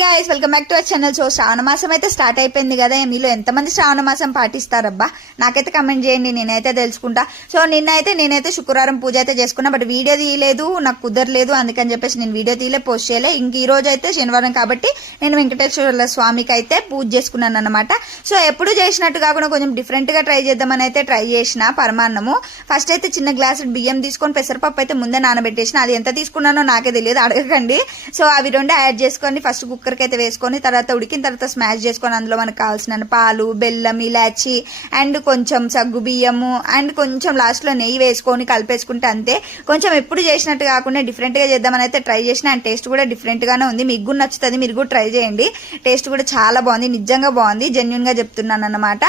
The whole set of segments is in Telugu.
Guys welcome back to our channel. So శ్రావణ మాసం అయితే స్టార్ట్ అయిపోయింది కదా, మీలో ఎంతమంది శ్రావణ మాసం పాటిస్తారబ్బా నాకైతే కమెంట్ చేయండి, నేనైతే తెలుసుకుంటా. సో నేనైతే శుక్రవారం పూజ అయితే చేసుకున్నా, బట్ వీడియో తీయలేదు, నాకు కుదరలేదు, అందుకని చెప్పేసి నేను వీడియో తీయలే, పోస్ట్ చేయలే. ఇంక ఈ రోజు అయితే శనివారం కాబట్టి నేను వెంకటేశ్వర స్వామికి అయితే పూజ చేసుకున్నాను అనమాట. సో ఎప్పుడు చేసినట్టు కాకుండా కొంచెం డిఫరెంట్ గా ట్రై చేద్దామని అయితే ట్రై చేసిన. పరమాన్నము ఫస్ట్ అయితే చిన్న గ్లాసు బియ్యం తీసుకొని పెసరపప్పు అయితే ముందే నానబెట్టేసిన. అది ఎంత తీసుకున్నానో నాకే తెలియదు, అడగకండి. సో అవి రెండు యాడ్ చేసుకొని ఫస్ట్ కుక్కర్కి అయితే వేసుకొని, తర్వాత ఉడికిన తర్వాత స్మాష్ చేసుకొని అందులో మనకు కావాల్సిన పాలు, బెల్లం, ఇలాచి అండ్ కొంచెం సగ్గు బియ్యము అండ్ కొంచెం లాస్ట్ లో నెయ్యి వేసుకొని కలిపేసుకుంటే అంతే. కొంచెం ఎప్పుడు చేసినట్టు కాకుండా డిఫరెంట్ గా చేద్దామని అయితే ట్రై చేసిన. అండ్ టేస్ట్ కూడా డిఫరెంట్ గానే ఉంది, మీకు కూడా నచ్చుతుంది, మీరు కూడా ట్రై చేయండి. టేస్ట్ కూడా చాలా బాగుంది, నిజంగా బాగుంది, జెన్యున్ గా చెప్తున్నాను అనమాట.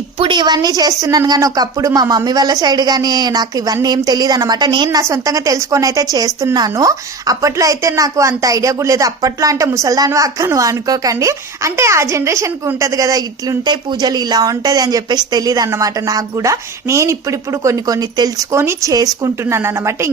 ఇప్పుడు ఇవన్నీ చేస్తున్నాను కానీ ఒకప్పుడు మా మమ్మీ వాళ్ళ సైడ్ కానీ నాకు ఇవన్నీ ఏం తెలియదు అనమాట. నేను నా సొంతంగా తెలుసుకొని అయితే చేస్తున్నాను. అప్పట్లో అయితే నాకు అంత ఐడియా కూడా లేదు. అప్పట్లో అంటే ముసల్దాను అక్కను అనుకోకండి, అంటే ఆ జనరేషన్కి ఉంటుంది కదా, ఇట్లుంటాయి పూజలు, ఇలా ఉంటుంది అని చెప్పేసి తెలియదు అన్నమాట నాకు కూడా. నేను ఇప్పుడు కొన్ని తెలుసుకొని చేసుకుంటున్నాను అనమాట.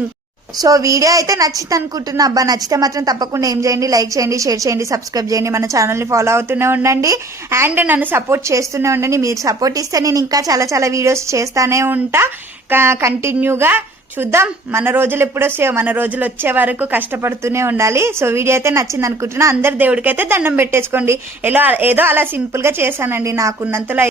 సో వీడియో అయితే నచ్చింది అనుకుంటున్నా. అబ్బా నచ్చితే మాత్రం తప్పకుండా ఏం చేయండి, లైక్ చేయండి, షేర్ చేయండి, సబ్స్క్రైబ్ చేయండి, మన ఛానల్ని ఫాలో అవుతూనే ఉండండి అండ్ నన్ను సపోర్ట్ చేస్తూనే ఉండండి. మీరు సపోర్ట్ ఇస్తే నేను ఇంకా చాలా వీడియోస్ చేస్తానే ఉంటా కంటిన్యూగా. చూద్దాం మన రోజులు ఎప్పుడు వస్తాయో, మన రోజులు వచ్చే వరకు కష్టపడుతూనే ఉండాలి. సో వీడియో అయితే నచ్చింది అనుకుంటున్నా. అందరు దేవుడికి అయితే దండం పెట్టేసుకోండి. ఏదో అలా సింపుల్ గా చేశానండి నాకున్నంతలో.